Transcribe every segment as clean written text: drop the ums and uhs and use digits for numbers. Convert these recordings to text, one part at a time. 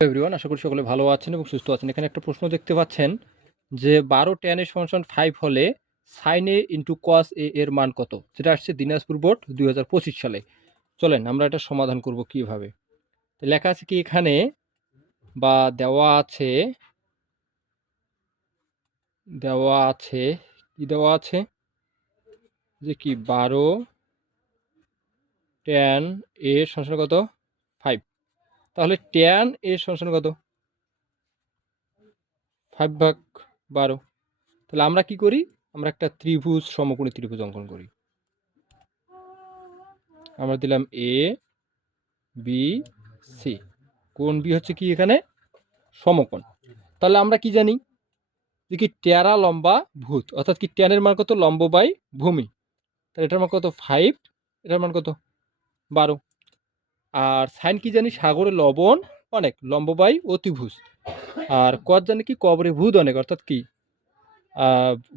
Everyone, আশা করি সকলে ভালো আছেন এবং সুস্থ আছেন। এখানে একটা প্রশ্ন দেখতে পাচ্ছেন যে 12 tan এর সমান 5 হলে sin a into cos a এর মান কত? যেটা আসছে দিনাজপুর বোর্ড 2025 সালে। চলেন আমরা এটা সমাধান করব কিভাবে। তো লেখা আছে কি এখানে বা দেওয়া আছে কি দেওয়া আছে যে কি 12 tan a সমান কত 5। তাহলে tan a সমান কত 5/12। তাহলে আমরা কি করি, আমরা একটা ত্রিভুজ সমকোণী ত্রিভুজ অঙ্কন করি। আমরা দিলাম এ বি সি, কোণ বি হচ্ছে কি এখানে সমকোণ। তাহলে আমরা কি জানি যে কি টেরা লম্বা ভূত, অর্থাৎ কি ট্যানের মান কত লম্ব বাই ভূমি। তাহলে এটার মান কত 5, এটার মান কত 12। আর সাইন কি জানি সাগরে লবণ অনেক, লম্ব বাই অতিভুজ। আর কস জানি কি কবরে ভূত অনেক, অর্থাৎ কি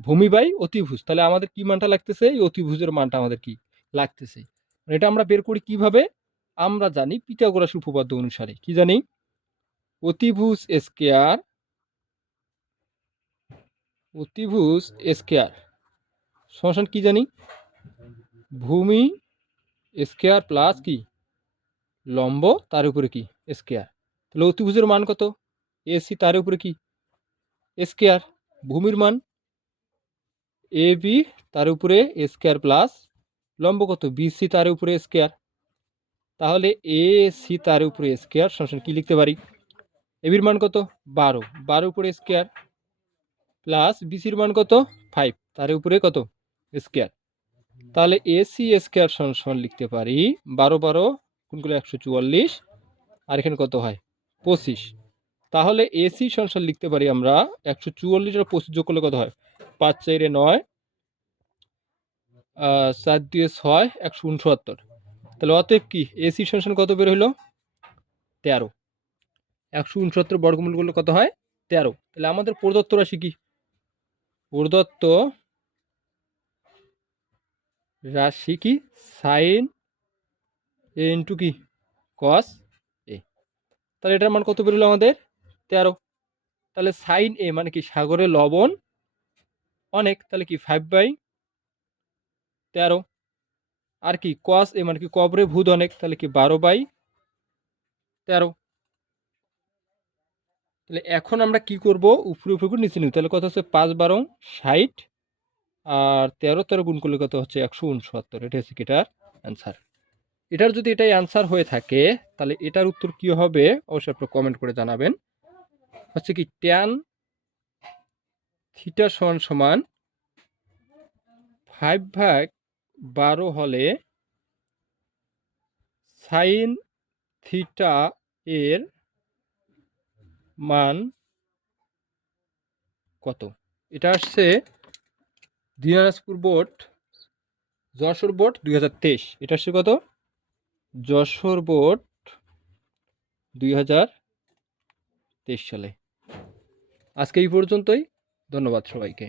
ভূমি বাই অতিভুজ। তাহলে আমাদের কি মানটা লাগতেছে, এই অতিভুজের মানটা আমাদের কি লাগতেছে। এটা আমরা বের করি কিভাবে, আমরা জানি পিথাগোরাস উপপাদ্য অনুসারে। কি জানি, অতিভুজ স্কয়ার সমান কি জানি ভূমি স্কয়ার প্লাস কি লম্ব তার উপরে কি স্কয়ার। তাহলে অতিভুজের মান কত এসি, তার উপরে কি স্কয়ার। ভূমির মান এ বি, তার উপরে স্কয়ার প্লাস লম্ব কত বিসি, তার উপরে স্কয়ার। তাহলে এ সি তার উপরে স্কয়ার সমান কি লিখতে পারি, এবির মান কত 12, 12 উপরে স্কয়ার প্লাস বিসির মান কত 5, তার উপরে কত স্কয়ার। তাহলে এসি স্কয়ার সমান লিখতে পারি 12 12 গুণ করলে 144, আর এখানে কত হয় 25। তাহলে এসি সমান লিখতে পারি আমরা 144 আর 25 যোগ করলে কত হয় 5 4 9, 4 2 6, 169। তাহলে অতএব কি এসি সমান কত বের হইলো 13। 169 বর্গমূল করলে কত হয় 13। তাহলে আমাদের প্রদত্ত রাশি কি, প্রদত্ত রাশি কি সাইন এ ইন্টু কি কস এ। তাহলে এটার মান কত বেরোলো আমাদের 13। তাহলে সাইন এ মানে কি সাগরে লবণ অনেক, তাহলে কি 5/13। আর কি কস এ মানে কি কবরে ভূত অনেক, তাহলে কি 12/13। তাহলে এখন আমরা কি করব, উপরে উপরে নিচে নিব। তাহলে কত হচ্ছে 5 12 60, আর 13 13 গুণ করলে কত হচ্ছে 169। এটা হচ্ছে কি এটার অ্যান্সার। এটার যদি এটাই অ্যান্সার হয়ে থাকে তাহলে এটার উত্তর কি হবে অবশ্যই আপনি কমেন্ট করে জানাবেন। হচ্ছে কি ট্যান থিটা সমান 5/12 হলে সাইন থিটা এর মান কত। এটা আসছে দিনাজপুর বোর্ড, যশোর বোর্ড 2023। এটা আসছে কত যশোর বোর্ড 2023 সালে। আজকে এই পর্যন্তই, ধন্যবাদ সবাইকে।